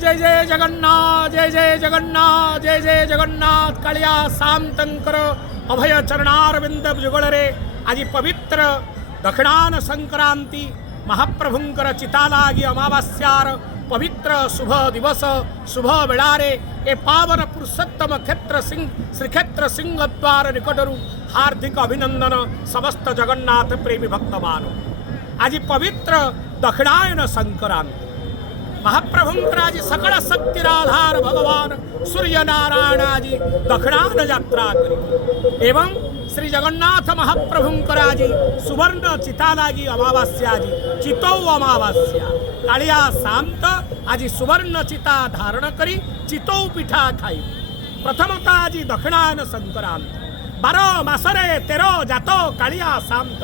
जय जय जगन्नाथ जय जय जगन्नाथ जय जय जगन्नाथ कालिया सामतंकर अभय चरणारविंद जुगलरे आज पवित्र दक्षिणान संक्रांति महाप्रभुंकर चितालागी अमावास्यार पवित्र शुभ दिवस शुभ बेलारे ए पावन पुरुषोत्तम क्षेत्र सिंह श्रीक्षेत्र सिंह द्वार निकटरू हार्दिक अभिनंदन समस्त जगन्नाथ प्रेमी भक्तमान। आज पवित्र दक्षिणायन संक्रांति महाप्रभुंकर आज सकल शक्तिर आधार भगवान सूर्य नारायण आज दक्षिणान यात्रा करी एवं श्री जगन्नाथ महाप्रभुंकर आज सुवर्ण चिता लागी अमावास्या आज चितौ अमावास्या कालिया शांत आज सुवर्ण चिता धारण करी चितौ पिठा खाई प्रथमता आज दक्षिणायन संक्रांति 12 मासरे 13 जात कालिया शांत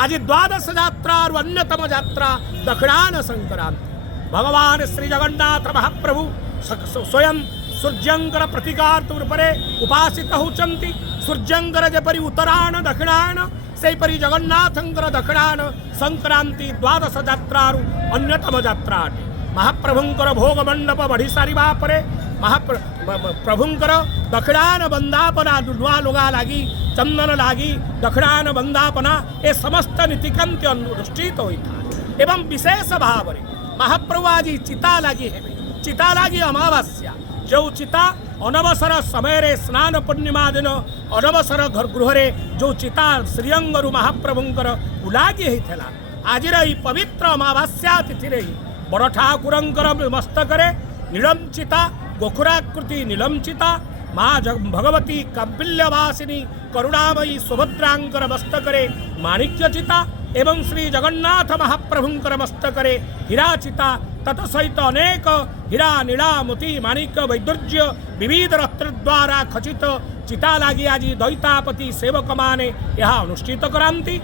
आज द्वादश यात्रा अन्यतम यात्रा दक्षिणायन संक्रांति भगवान श्री जगन्नाथ महाप्रभु स्वयं सूर्यंकर प्रतीकार्थ रूपे उपासित होचंती सूर्यंकर जेपरी उत्तरायण दक्षिणायन सेपरी जगन्नाथंकर दक्षिणायन संक्रांति द्वादश यात्रारु अन्यतम यात्रा अटे। महाप्रभुंकर भोग मंडप बढ़ी सारिबा परे महाप्रभुंकर दक्षिणायन बंदापना नुआ लुगा लागी चंदन लागी दक्षिणायन बंदापना ए समस्त नीतिकांति अनुष्ठित होता एवं विशेष भाव महाप्रभु आज चिता लगी है चिता लगी अमावास्या जो चिता अनवसर समय रे स्नान पूर्णिमा दिन अनवसर घर गृह जो चिता श्रीअंगरु महाप्रभुंकर उलागी होता आज पवित्र अमावास्या तिथि रे बड़ ठाकुरंकर मस्तकरे नीलम चिता गोखुराकृति नीलम चिता माँ भगवती कपिल्यवासिनी करुणामयी सुभद्रांकर मस्तकरे माणिक्य चिता एवं श्री जगन्नाथ महाप्रभुंकर मस्तकरे हीरा चिता तत्सहित अनेक हीरा नीला मोती माणिक्य वैदुर्य विविध रत्न द्वारा खचित चिता लागी आज दैतापति सेवक माने यह अनुष्ठित करांती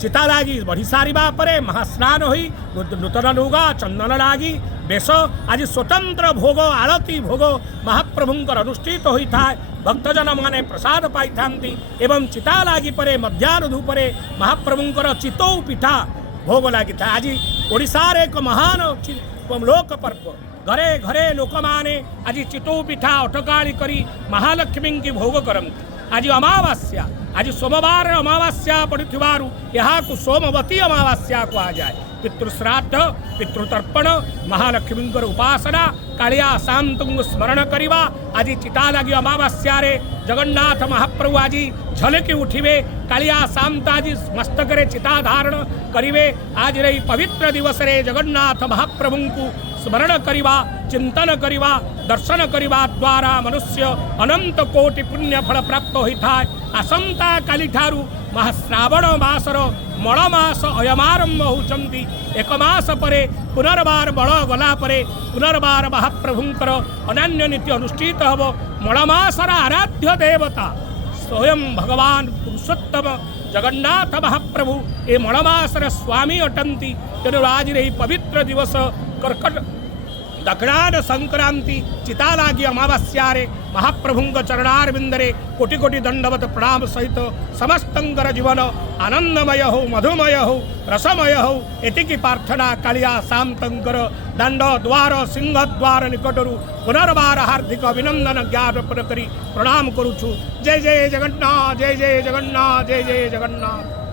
चिता लागी बढ़ी सारिबा परे महास्नान होई नूतन लुगा चंदन लागी बेश आज स्वतंत्र भोग आरती भोग महाप्रभुंकर अनुष्ठित होता है भक्तजन माने प्रसाद पाई थांती एवं चिता लागी परे मध्याह्न धूपरे महाप्रभुंकर चितौ पिठा भोग लागी था। आज ओडिशार एक महान लोक पर्व घरे घरे लोक माने आज चितौ पिठा अटकाली करी महालक्ष्मी की भोग करती। आज अमावास्या आज सोमवार अमावास्या पड़ुथिबारु यहाकु सोमवती अमावास्या कहा जाए पितृश्राद्ध पितृतर्पण महालक्ष्मींकर उपासना कालिया शांतंग स्मरण करिबा आज चिता लगी अमावास्या रे जगन्नाथ महाप्रभु आज झलकी उठिबे कालिया शांत आज मस्तकरे चिता धारण करिवे आज रही पवित्र दिवस रे जगन्नाथ महाप्रभु को स्मरण करिबा चिंतन करिबा दर्शन करिबा द्वारा मनुष्य अनंत कोटि पुण्य फल प्राप्त होता है। आसंता काली ठारू महाश्रावण मासर मल मास अयमारंभ होचंती एक मास परे पुनर्बार बड़ गला परे पुनर्बार महाप्रभुंकर अनन्य नीति अनुष्ठित हब मल मासर आराध्य देवता स्वयं भगवान पुरुषोत्तम जगन्नाथ महाप्रभु ए मलमासर स्वामी अटंती तेणु आज रही पवित्र दिवस कर्कट दक्षिणायन संक्रांति चिता लागी अमावास्या रे महाप्रभुंक चरणारविंदरे कोटि कोटि दंडवत प्रणाम सहित समस्तंकर जीवन आनंदमय हो मधुमय हो रसमय हो एतिकी प्रार्थना कालिया शांतंकर दंड द्वार सिंह द्वार निकटरू पुनर्बार हार्दिक अभिनंदन ज्ञापन करी प्रणाम करुछु। जय जय जगन्नाथ जय जय जगन्नाथ जय जय जगन्नाथ।